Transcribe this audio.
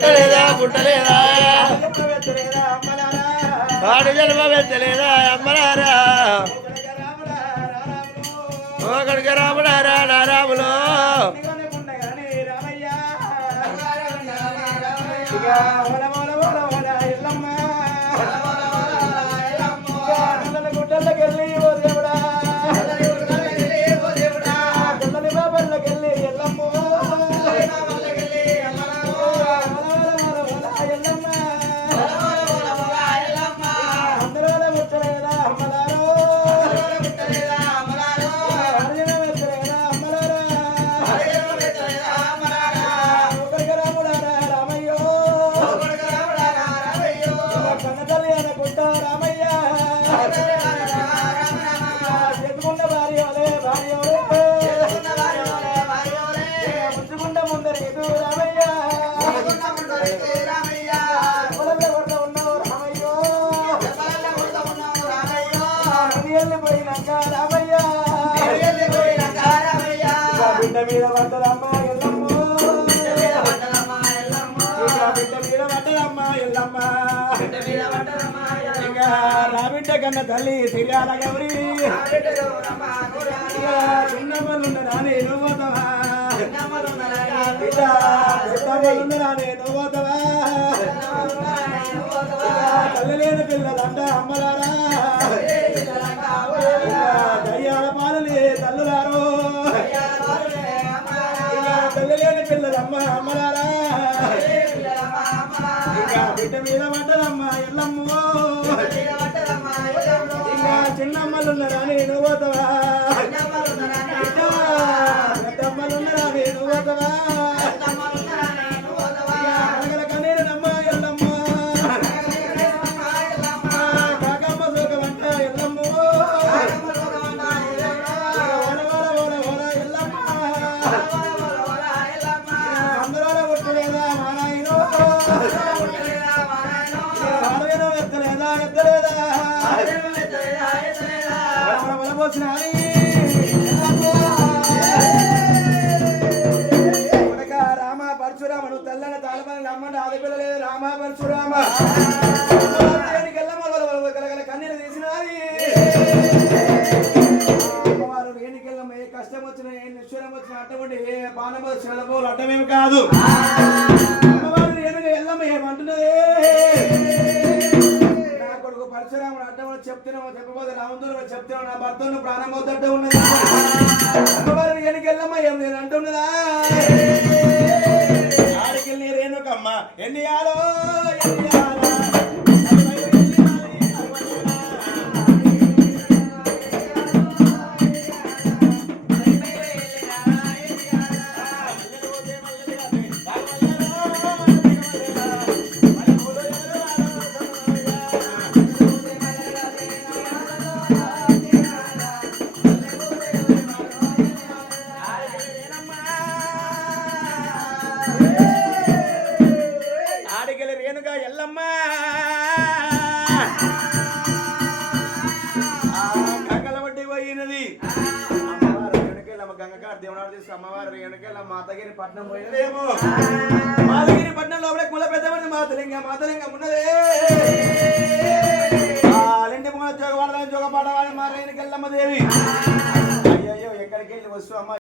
పుట్టలేదా పుట్టలేదా వాడి జన్మ వెచ్చలేదా అమ్మలారా ఒకడికి రాముడారా రాములో గుడ్డలకెళ్ళి ఓ దేవుడా గుడ్డలి బాబర్లకెళ్ళి ఎల్లమ్మ అందరూ ముట్టలేదా అమ్మలారో హరిజన వెచ్చలేదా అమ్మలారా ఒకరికి రాముడారా రామయ్యో కన్నతల్లి అనుకుంటా రామయ్య ఎదుగుండ భార్యోలే ముంచుకుంట ముందరి ఎదు రామయ్య పొలంలో ఉన్నావు రామయ్యో వెళ్ళిపోయినాక రామయ్య బిడ్డ మీద పడ్డదమ్మ ఎల్లమ్మ బిడ్డ మీద పడ్డదమ్మ ఎల్లమ్మ నా బిడ్డ కన్న తల్లి తిరిగాల గౌరీ చిన్నమ్మలున్నరా నేను పోతావా బిడ్డ చిన్నమ్మలున్నరా నేను పోతావా తల్లి లేని పిల్లలంట అమ్మలారా దయ్యాల పాలలే తల్లులారో తల్లి లేని పిల్లలమ్మ అమ్మలారా బిడ్డ మీద పడ్డదమ్మ ఎల్లమ్మో చిన్నమ్మలున్నరా నేను పోతావా పెద్దమ్మలున్నరా నేను పోతావా కన్నీరమ్మ ఎల్లమ్మ కాకమ్మ సోకమంట ఎల్లమ్మ ఎల్లమ్మ అందరూ కొట్టలేదా మా నాయనో ఎత్తలేదా ఎత్తలేదా రామ పరశురామను తెల్లని తాళపని నమ్మండి ఆడపిల్లలేదు రామ పరశురామ కలగల కన్నీరు తీసినది అమ్మవారు రేణికెళ్ళమ్మ ఏ కష్టం వచ్చినా ఏ నిశ్చయం వచ్చినా అటువంటి ఏ పానం వచ్చిన అడ్డమేమి కాదు అమ్మవారు రేణుక ఎల్లమ్మ ఏమంటున్నదే పరశురాముడు అడ్డమని చెప్తున్నావు చెప్పబోతే రాముడు చెప్తున్నావు నా భర్తను ప్రాణం వద్దడ్డ ఉన్నది అమ్మవారిని ఎన్నికెళ్ళమ్మా నేను అంటున్నదా ఆడికెళ్ళి రేణుకమ్మ ఎన్నియాలో అమ్మవారు రేణుకెళ్ళ మాతగిరి పట్నం పోయినదేమో మాతగిరి పట్నం లోపల కుల పెద్దమని మాతలింగం ఉన్నదే వాళ్ళింటి జోగ జోగపాడవాలి మా రేణుకెళ్ళమ్మ దేవి అయ్యో ఎక్కడికి వెళ్ళి వస్తూ అమ్మ